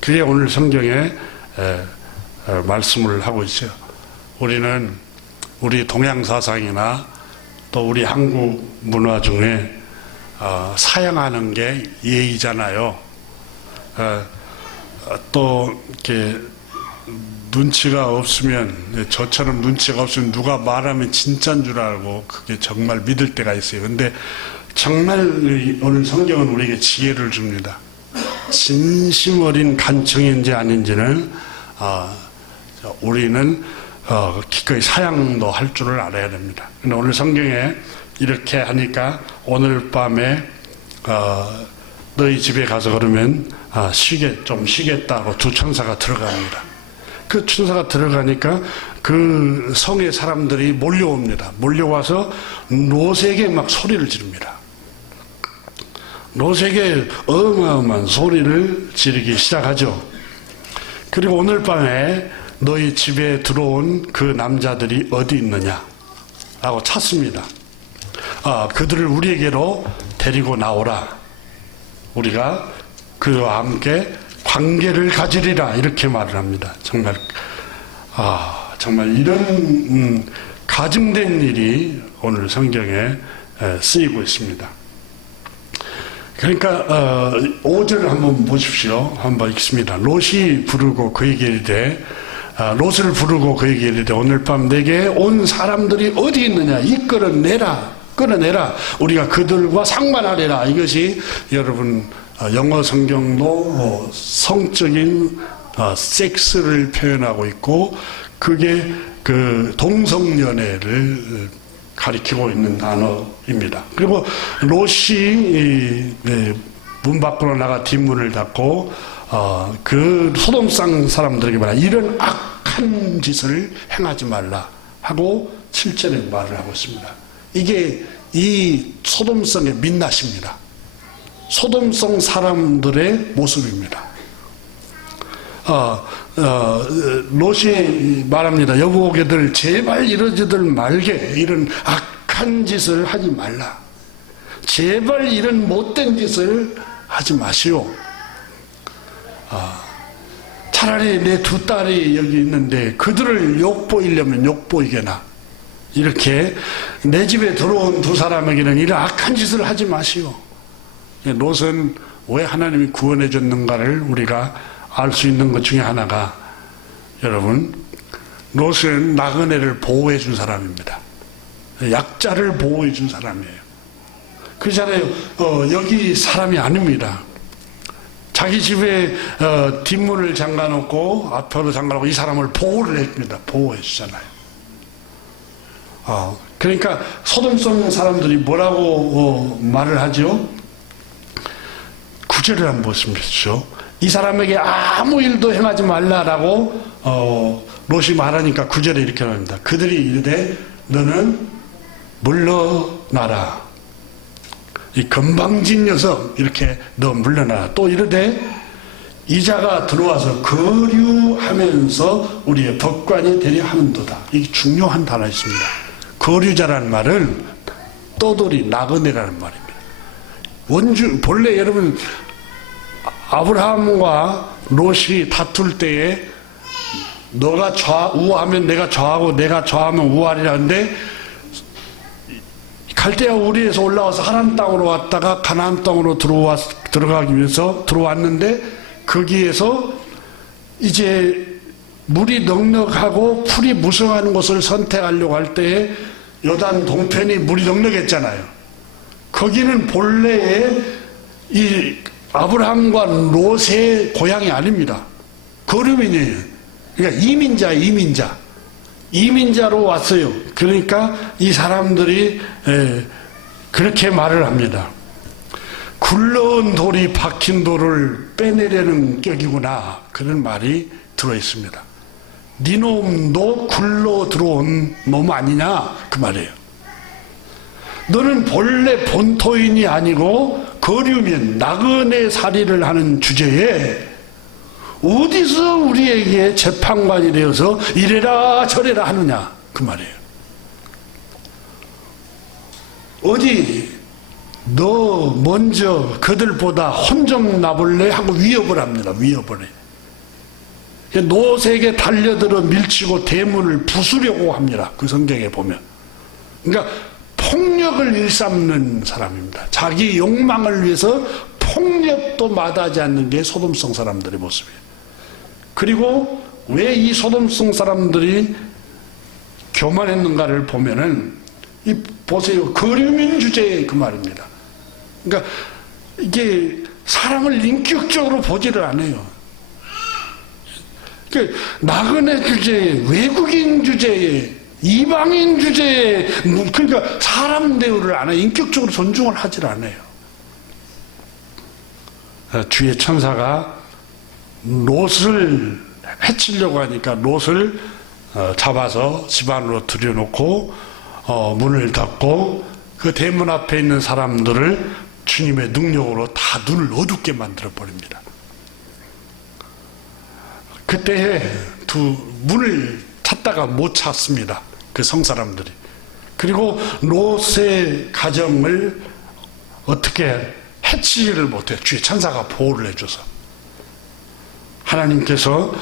그게 오늘 성경에 말씀을 하고 있어요. 우리는 우리 동양 사상이나 또 우리 한국 문화 중에 사양하는 게 예의잖아요. 또 이렇게 눈치가 없으면, 저처럼 눈치가 없으면 누가 말하면 진짜인 줄 알고 그게 정말 믿을 때가 있어요. 근데 정말 오늘 성경은 우리에게 지혜를 줍니다. 진심 어린 간청인지 아닌지는 우리는 기꺼이 사양도 할 줄을 알아야 됩니다. 근데 오늘 성경에 이렇게 하니까 오늘 밤에 너희 집에 가서 그러면 좀 쉬겠다고 두 천사가 들어갑니다. 그 천사가 들어가니까 그 성의 사람들이 몰려옵니다. 몰려와서 롯에게 막 소리를 지릅니다. 롯에게 어마어마한 소리를 지르기 시작하죠. 그리고 오늘 밤에 너희 집에 들어온 그 남자들이 어디 있느냐 라고 찾습니다. 그들을 우리에게로 데리고 나오라. 우리가 그와 함께 관계를 가지리라. 이렇게 말을 합니다. 정말 이런 가증된 일이 오늘 성경에 쓰이고 있습니다. 그러니까 5절을 한번 보십시오. 한번 읽습니다. 롯이 부르고 그에게 이르되 롯을 부르고 그에게 이르되 오늘 밤 내게 온 사람들이 어디 있느냐 끌어내라. 우리가 그들과 상관하리라. 이것이 여러분 영어 성경도 성적인 섹스를 표현하고 있고 그게 그 동성연애를 가리키고 있는 단어입니다. 그리고 롯이 문 밖으로 나가 뒷문을 닫고 그 소돔성 사람들에게 말하 이런 악한 짓을 행하지 말라 하고 7절에 말을 하고 있습니다. 이게 이 소돔성의 민낯입니다. 소돔성 사람들의 모습입니다. 롯이 말합니다. 여보게들 제발 이러지들 말게. 이런 악한 짓을 하지 말라. 제발 이런 못된 짓을 하지 마시오. 차라리 내 두 딸이 여기 있는데 그들을 욕보이려면 욕보이게나. 이렇게 내 집에 들어온 두 사람에게는 이런 악한 짓을 하지 마시오. 롯은 왜 하나님이 구원해 줬는가를 우리가 알 수 있는 것 중에 하나가 여러분 롯은 나그네를 보호해 준 사람입니다. 약자를 보호해 준 사람이에요. 그렇잖아요. 여기 사람이 아닙니다. 자기 집에 뒷문을 잠가놓고 앞으로 잠가놓고 이 사람을 보호를 했습니다. 보호해 주잖아요. 그러니까 소돔성 사람들이 뭐라고 말을 하죠? 9절을 한번 보십시오. 이 사람에게 아무 일도 행하지 말라라고 롯이 말하니까 9절에 이렇게 합니다. 그들이 이르되 너는 물러나라. 이 건방진 녀석 이렇게 너 물러나라. 또 이르되 이자가 들어와서 거류하면서 우리의 법관이 되려 하는도다. 이게 중요한 단어 있습니다. 거류자라는 말은 떠돌이 나그네라는 말입니다. 본래 여러분 아브라함과 롯이 다툴 때에 너가 우하면 내가 좌하고 내가 좌하면 우하리라는데 갈대아 우리에서 올라와서 하나님 땅으로 왔다가 가나안 땅으로 들어가기 위해서 들어왔는데 거기에서 이제 물이 넉넉하고 풀이 무성한 곳을 선택하려고 할 때에 요단 동편이 물이 넉넉했잖아요. 거기는 본래의 이 아브라함과 롯의 고향이 아닙니다. 거류민이에요. 그러니까 이민자로 왔어요. 그러니까 이 사람들이 그렇게 말을 합니다. 굴러온 돌이 박힌 돌을 빼내려는 격이구나. 그런 말이 들어있습니다. 네 놈도 굴러 들어온 놈 아니냐 그 말이에요. 너는 본래 본토인이 아니고 거류면 나그네 살이를 하는 주제에 어디서 우리에게 재판관이 되어서 이래라 저래라 하느냐 그 말이에요. 어디 너 먼저 그들보다 혼 좀 나볼래 하고 위협을 합니다. 위협을 해. 롯에게 달려들어 밀치고 대문을 부수려고 합니다. 그 성경에 보면. 그러니까 폭력을 일삼는 사람입니다. 자기 욕망을 위해서 폭력도 마다하지 않는 게 소돔성 사람들의 모습이에요. 그리고 왜 이 소돔성 사람들이 교만했는가를 보면은 보세요. 거류민 주제의 그 말입니다. 그러니까 이게 사람을 인격적으로 보지를 않아요. 그러니까 나그네 주제에, 외국인 주제에, 이방인 주제에, 그러니까 사람 대우를 안 해요. 인격적으로 존중을 하질 않아요. 주의 천사가 롯을 해치려고 하니까 롯을 잡아서 집 안으로 들여놓고 문을 닫고 그 대문 앞에 있는 사람들을 주님의 능력으로 다 눈을 어둡게 만들어 버립니다. 그때 두 문을 찾다가 못 찾습니다. 그 성사람들이. 그리고 롯의 가정을 어떻게 해치지를 못해요. 주의 천사가 보호를 해줘서. 하나님께서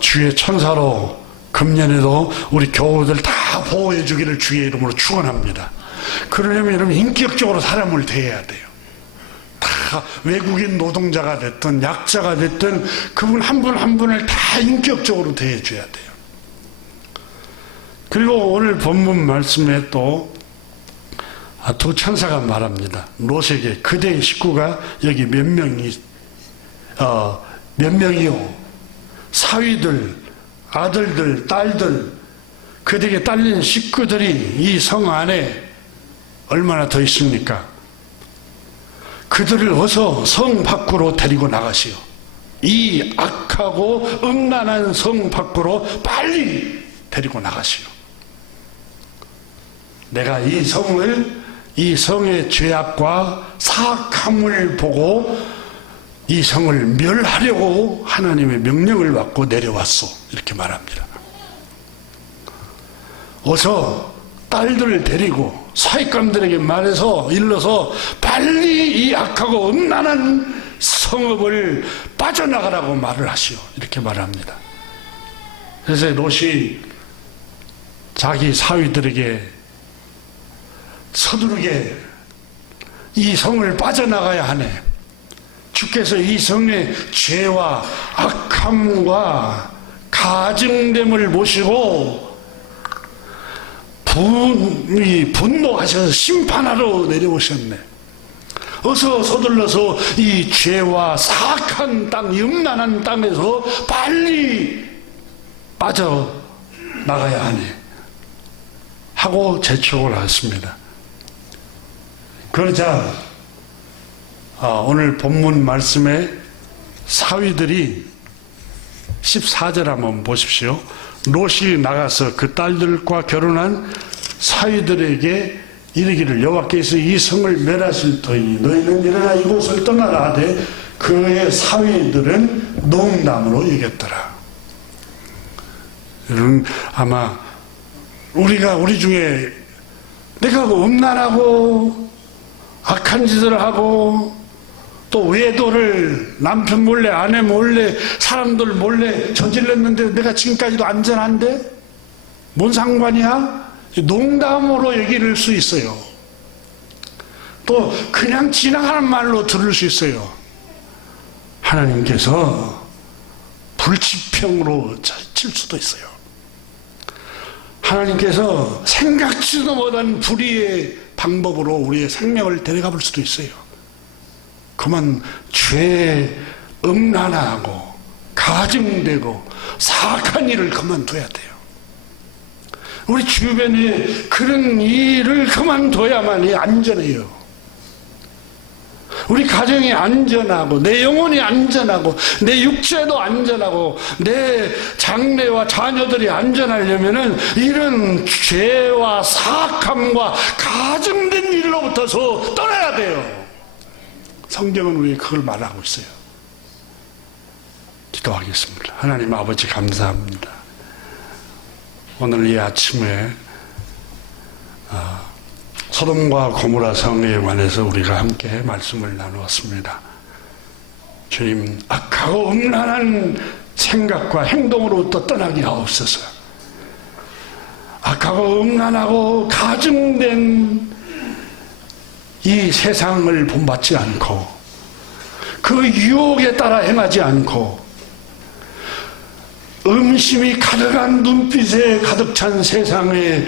주의 천사로 금년에도 우리 교우들 다 보호해 주기를 주의 이름으로 축원합니다. 그러려면 여러분 인격적으로 사람을 대해야 돼요. 다 외국인 노동자가 됐든 약자가 됐든 그분 한 분 한 분을 다 인격적으로 대해 줘야 돼요. 그리고 오늘 본문 말씀에 또 두 천사가 말합니다. 롯에게 그대의 식구가 여기 몇 명이요? 사위들, 아들들, 딸들, 그대에게 딸린 식구들이 이 성 안에 얼마나 더 있습니까? 그들을 어서 성 밖으로 데리고 나가시오. 이 악하고 음란한 성 밖으로 빨리 데리고 나가시오. 내가 이 성의 죄악과 사악함을 보고 이 성을 멸하려고 하나님의 명령을 받고 내려왔소. 이렇게 말합니다. 어서 딸들을 데리고 사익감들에게 말해서 일러서 빨리 이 악하고 음란한 성읍을 빠져나가라고 말을 하시오. 이렇게 말합니다. 그래서 롯이 자기 사위들에게 서두르게 이 성을 빠져나가야 하네. 주께서 이 성의 죄와 악함과 가증됨을 보시고 분노하셔서 심판하러 내려오셨네. 어서 서둘러서 이 죄와 사악한 땅, 음란한 땅에서 빨리 빠져나가야 하네 하고 재촉을 했습니다. 그러자 오늘 본문 말씀에 사위들이 14절 한번 보십시오. 롯이 나가서 그 딸들과 결혼한 사위들에게 이르기를 여호와께서 이 성을 멸하실 터이니 너희는 일어나 이곳을 떠나라 하되 그의 사위들은 농담으로 여겼더라. 여러분 아마 우리 중에 내가 음란하고 악한 짓을 하고 또 외도를 남편 몰래 아내 몰래 사람들 몰래 저질렀는데 내가 지금까지도 안전한데 뭔 상관이야? 농담으로 얘기를 수 있어요. 또 그냥 지나가는 말로 들을 수 있어요. 하나님께서 불치평으로 칠 수도 있어요. 하나님께서 생각지도 못한 불의의 방법으로 우리의 생명을 데려가 볼 수도 있어요. 그만 죄에 음란하고 가증되고 사악한 일을 그만둬야 돼요. 우리 주변에 그런 일을 그만둬야만이 안전해요. 우리 가정이 안전하고 내 영혼이 안전하고 내 육체도 안전하고 내 장래와 자녀들이 안전하려면은 이런 죄와 사악함과 가증된 일로부터서 떠나야 돼요. 성경은 우리 그걸 말하고 있어요. 기도하겠습니다. 하나님 아버지 감사합니다. 오늘 이 아침에 소돔과 고모라 성에 관해서 우리가 함께 말씀을 나누었습니다. 주님, 악하고 음란한 생각과 행동으로부터 떠나게 하옵소서. 악하고 음란하고 가증된 이 세상을 본받지 않고 그 유혹에 따라 행하지 않고 음심이 가득한 눈빛에 가득 찬 세상에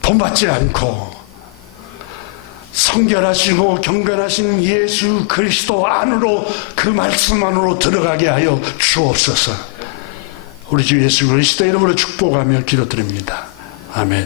본받지 않고 성결하시고 경건하신 예수 그리스도 안으로 그 말씀 안으로 들어가게 하여 주옵소서. 우리 주 예수 그리스도 이름으로 축복하며 기도드립니다. 아멘.